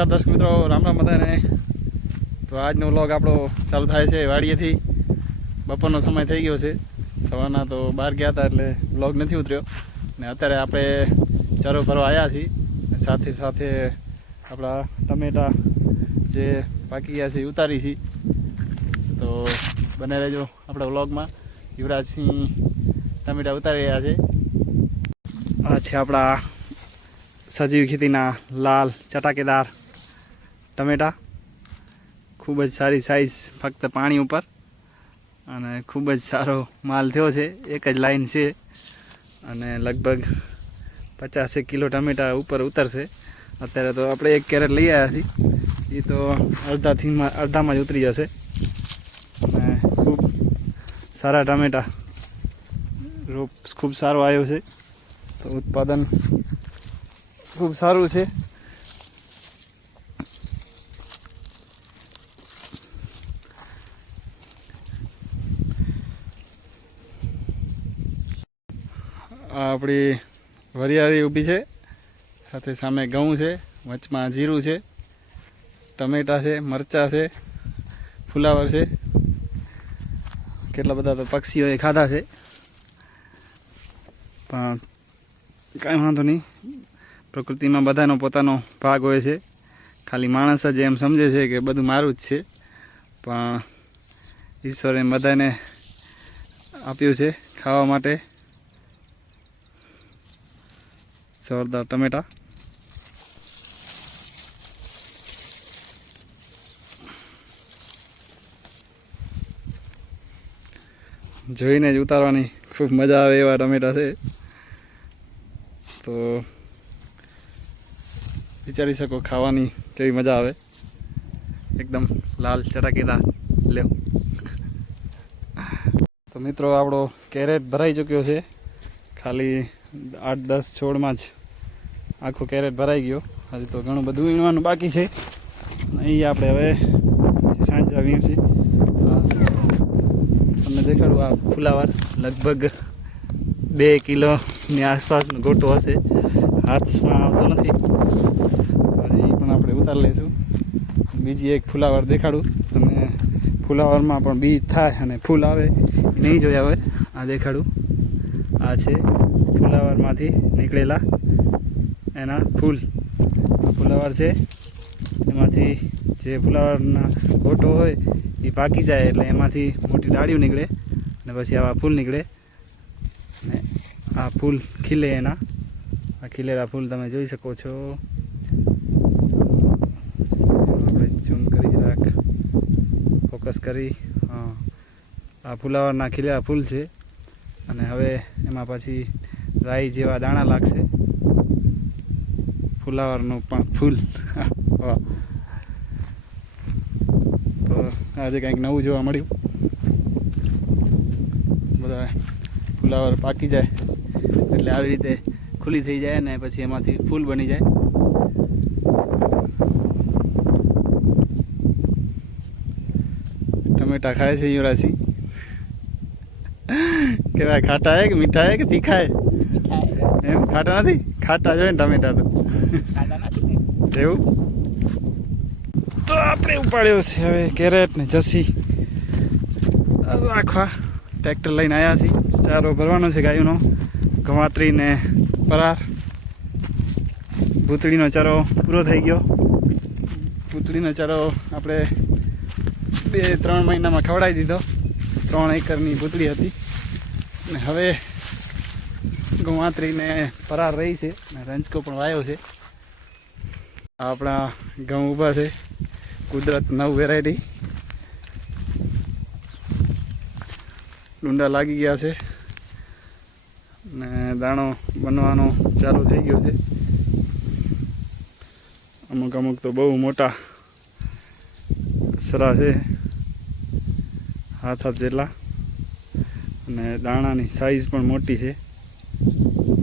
નમસ્કાર દર્શક મિત્રો, રામ રામ બધાને. તો આજનો વ્લોગ આપણો ચાલુ થાય છે વાડીએથી. બપોરનો સમય થઈ ગયો છે. સવારના તો બહાર ગયા હતા એટલે વ્લોગ નથી ઉતર્યો. ને અત્યારે આપણે ચારો ફરવા આવ્યા છીએ. સાથે સાથે આપણા ટમેટા જે પાકી ગયા છે એ ઉતારી છીએ. તો બને રહેજો આપણા વ્લોગમાં. યુવરાજસિંહ ટમેટા ઉતારી રહ્યા છે. આ છે આપણા સજીવ ખેતીના લાલ ચટાકેદાર. ટમેટા. ખૂબ જ સારી સાઇઝ ફક્ત પાણી ઉપર. અને ખૂબ જ સારો માલ થયો છે. એક જ લાઈન છે. અને લગભગ પચાસેક કિલો ટમેટા ઉપર ઉતરશે. અત્યારે તો આપણે એક કેરેટ લઈ આવ્યા છીએ. એ તો અડધાથી અડધામાં જ ઉતરી જશે. અને ખૂબ સારા ટમેટા. રોપ ખૂબ સારો આવ્યો છે. તો ઉત્પાદન ખૂબ સારું છે. આપણી વરિયાળી ઊભી છે, સાથે સામે ઘઉં છે, વચમાં જીરું છે, ટમેટાં છે, મરચાં છે, ફુલાવર છે. કેટલા બધા તો પક્ષીઓએ ખાધા છે. પણ કાંઈ વાંધો નહીં. પ્રકૃતિમાં બધાનો પોતાનો ભાગ હોય છે. ખાલી માણસ જ એમ સમજે છે કે બધું મારું જ છે. પણ ઈશ્વરે બધાને આપ્યું છે ખાવા માટે. જોરદાર ટમેટા. જોઈને જ ઉતારવાની ખૂબ મજા આવે એવા ટમેટા છે. તો વિચારી શકો ખાવાની કેવી મજા આવે. એકદમ લાલ ચટાકેદાર લેવ તો મિત્રો, આપણો કેરેટ ભરાઈ ચૂક્યો છે. ખાલી આઠ દસ છોડમાં જ. આખો કેરેટ ભરાઈ ગયો. હજી તો ઘણું બધું વીણવાનું બાકી છે. અહીં આપણે હવે સાંજે આવીએ તમને દેખાડું આ ફુલાવાર લગભગ બે કિલોની આસપાસનો ગોટો હશે. હાથમાં આવતો નથી. એ પણ આપણે ઉતારી લઈશું. બીજી એક ફુલાવર દેખાડું. તમે ફુલાવરમાં પણ બીજ થાય અને ફૂલ આવે. નહીં જોયા હોય. આ દેખાડું. આ છે ફુલાવરમાંથી નીકળેલા એના ફૂલ. ફુલાવર છે. એમાંથી જે ફુલાવરના ગોટો હોય એ પાકી જાય એટલે એમાંથી મોટી ડાળીઓ નીકળે અને પછી આવા ફૂલ નીકળે. ને આ ફૂલ ખીલે એના. આ ખીલેલા ફૂલ તમે જોઈ શકો છો. ઝૂમ કરી રાખ. ફોકસ કરી. હા. આ ફુલાવરના ખીલેલા ફૂલ છે. અને હવે એમાં પછી રાઈ જેવા દાણા લાગશે. ફુલાવરનું પણ ફૂલ તો આજે કંઈક નવું જોવા મળ્યું. બધા ફુલાવર પાકી જાય. એટલે આવી રીતે ખુલ્લી થઈ જાય ને પછી એમાંથી ફૂલ બની જાય. ટમેટા ખાય છે યુવરાજસિંહ. કેવા ખાટા હે કે મીઠા હે કે તીખા હે એમ? ખાટા નથી? ખાટા જોઈએ ને ટમેટા તો એવું? તો આપણે ઉપાડ્યો છે હવે કેરેટ ને જસી. રાખવા ટ્રેક્ટર લઈને આવ્યા છીએ. ચારો ભરવાનો છે ગાયોનો. ગવાત્રી ને પરાર. ભૂતળીનો ચારો પૂરો થઈ ગયો. ભૂતળીનો ચારો આપણે બે ત્રણ મહિનામાં ખવડાવી દીધો. ત્રણ એકરની ભૂતળી હતી. ને હવે ગવાત્રીને પરાર રહી છે અને રંજકો પણ વાયો છે. આપણા ઘઉં ઊભા છે. કુદરત નવ વેરાયટી ડુંડા લાગી ગયા છે. ને દાણો બનવાનો ચાલુ થઈ ગયો છે. અમુક અમુક તો બહુ મોટા સરા છે. હાથ હાથ જેટલા. અને દાણાની સાઈઝ પણ મોટી છે.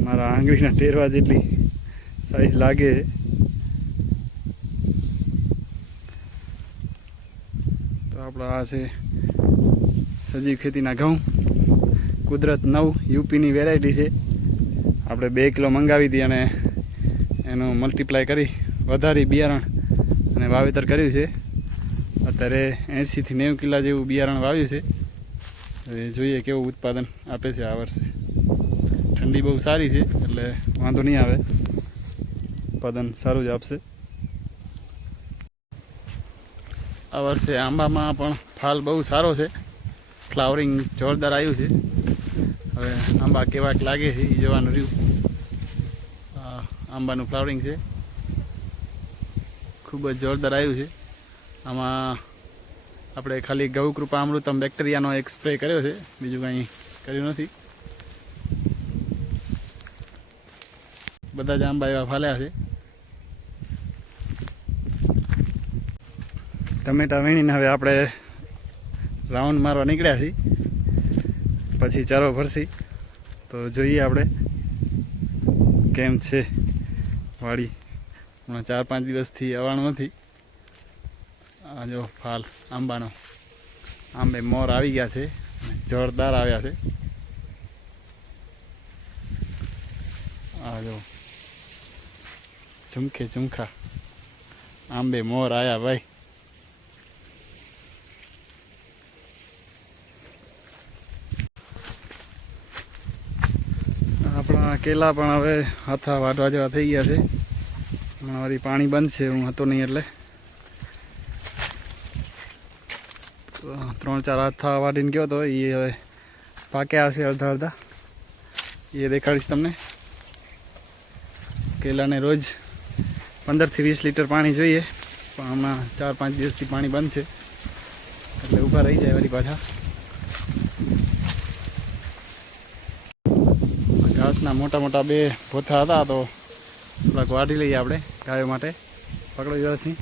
મારા આંગળીના ટેરવા જેટલી સાઈઝ લાગે. તો આપણા આ છે સજીવ ખેતીના ઘઉં. કુદરત નવ, યુપીની વેરાયટી છે. આપણે બે કિલો મંગાવી હતી અને એનું મલ્ટીપ્લાય કરી, વધારી બિયારણ અને વાવેતર કર્યું છે. અત્યારે એંશીથી નેવું કિલા જેવું બિયારણ વાવ્યું છે. હવે જોઈએ કેવું ઉત્પાદન આપે છે આ વર્ષે. ઠંડી બહુ સારી છે, એટલે વાંધો નહીં આવે. ઉત્પાદન સારું જ આપશે. આ વર્ષે આંબામાં પણ ફાલ બહુ સારો છે. ફ્લાવરિંગ જોરદાર આવ્યું છે. હવે આંબા કેવાક લાગે છે એ જોવાનું રહ્યું. આંબાનું ફ્લાવરિંગ છે. ખૂબ જ જોરદાર આવ્યું છે. આમાં આપણે ખાલી ગૌ કૃપા અમૃતમ બેક્ટેરિયાનો એક સ્પ્રે કર્યો છે. બીજું કંઈ કર્યું નથી. બધા જ આંબા એવા ફાલ્યા છે. ટમેટા વીણીને હવે આપણે રાઉન્ડ મારવા નીકળ્યા છીએ. પછી ચારો ભરસી તો જોઈએ આપણે કેમ છે વાડી. હમણાં ચાર પાંચ દિવસથી આવવાનું નથી. આ જો ફાલ આંબાનો. આંબે મોર આવી ગયા છે જોરદાર આવ્યા છે. આ જો ઝુમખે ઝુમખા. આંબે મોર આયા ભાઈ. આપણા કેલા પણ હવે હાથા વાટવા જેવા થઈ ગયા છે. હમણાં વળી પાણી બંધ છે હું હતો નહીં એટલે. ત્રણ ચાર હાથા વાટીને ગયો તો એ હવે પાક્યા હશે અડધા અડધા. એ દેખાડીશ તમને. કેલાને રોજ પંદરથી વીસ લીટર પાણી જોઈએ. પણ હમણાં ચાર પાંચ દિવસથી પાણી બંધ છે. એટલે ઊભા રહી જાય વળી પાછા. ઘાસના મોટા મોટા બે ભોથા હતા, તો થોડાક વાઢી લઈએ આપણે ગાયો માટે. પકડો જવાથી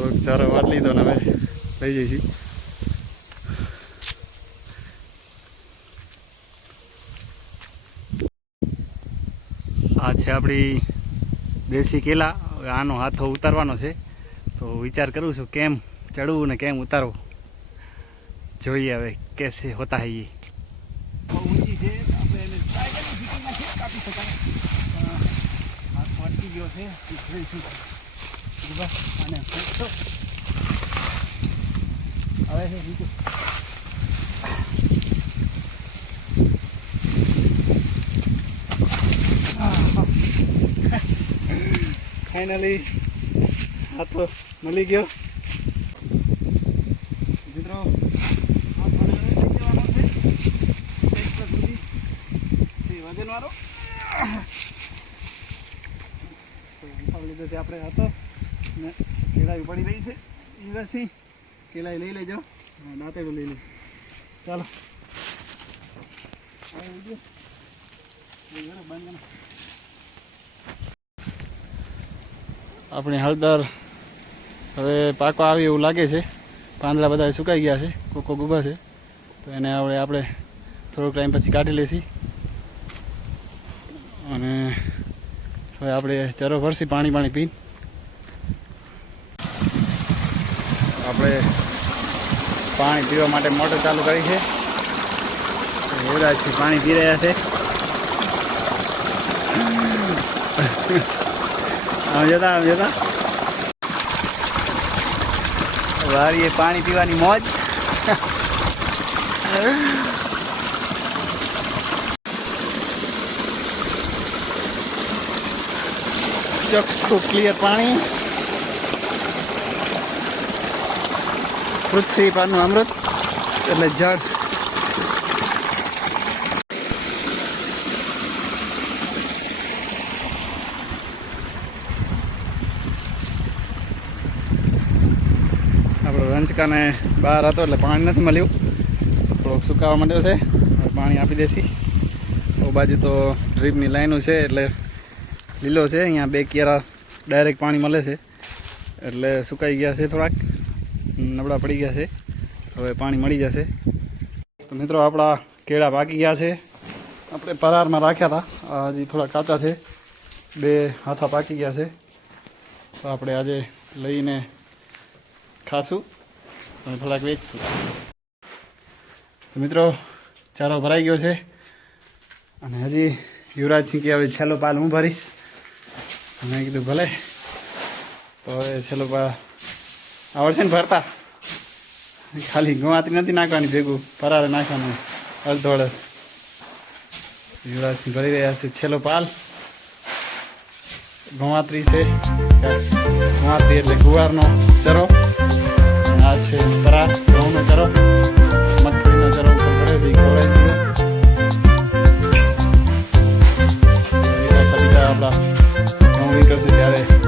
થોડોક ચારો વાટ લીધો ને હવે લઈ જઈશી. આ છે આપણી દેશી કેલા. આનો હાથો ઉતારવાનો છે. તો વિચાર કરું છું કેમ ચડવું ને કેમ ઉતારવું. જોઈએ હવે કેસે હોતા હૈ ગયો છે. બસ આને ફેંકશો હવે છે. બીજું ફાઇનલી હાથો મળી ગયો મિત્રો વજનવાળો. તો લીધો છે આપણે હતો ને કેળાવી પડી રહી છે. યુવરાજસિંહ કેળાવી લઈ લેજો. દાંતેડું લઈ લે. ચાલો. આપણી હળદર હવે પાકો આવી એવું લાગે છે. પાંદડા બધા સુકાઈ ગયા છે. કોકો ઊભા છે. તો એને આપણે આપણે થોડોક ટાઈમ પછી કાઢી લેશી. અને હવે આપણે ચરો ભરશી પાણી પાણી પી આપણે પાણી પીવા માટે મોટર ચાલુ કરી છે. યુવરાજથી પાણી પી રહ્યા છે. આમ જતા આમ જતા. વારીએ પાણી પીવાની મોજ. ચોખ્ખું ક્લિયર પાણી. પૃથ્વી પાનું અમૃત એટલે જળ. આપણો રંચકાને બહાર હતો એટલે પાણી નથી મળ્યું. થોડોક સુકાવા માંડ્યો છે. પાણી આપી દેસી તો બાજુ તો ડ્રીપની લાઈનો છે એટલે લીલો છે. અહીંયા બે કિયારા ડાયરેક્ટ પાણી મળે છે. એટલે સુકાઈ ગયા છે થોડાક. નબળા પડી ગયા છે. હવે પાણી મળી જશે. તો મિત્રો આપણા કેળા પાકી ગયા છે. આપણે પરારમાં રાખ્યા હતા. હજી થોડા કાચા છે. બે હાથા પાકી ગયા છે. તો આપણે આજે લઈને ખાશું અને થોડાક વેચશું. તો મિત્રો, ચારો ભરાઈ ગયો છે. અને હજી યુવરાજસિંહ કે હવે છેલ્લો પાલ હું ભરીશ? મેં કીધું ભલે. તો હવે છેલ્લો પાલ આવડશે ને ભરતા? ખાલી ગવાતી નથી નાખવાની, ભેગું પરારે નાખવાનું અડધો અડધ યુવરાજસિંહ ભરી રહ્યા છે, છેલ્લો પાલ. ગવાત્રી છે. ગવાત્રી એટલે ગુવારનો ચરો. આ છે પરા ઘઉંનો ચરો. મગફળીનો ચરો ઉપર પડ્યો છે ખવડાવી દીધો. આપણા ઘઉં નીકળશે ત્યારે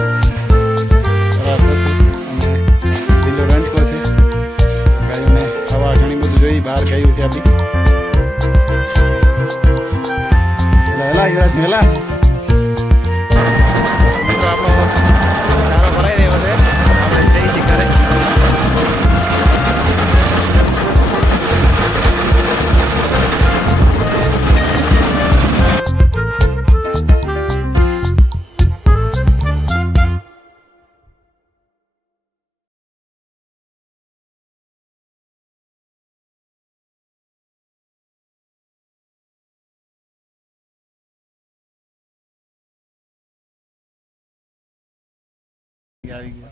Graciela. Ya, ya.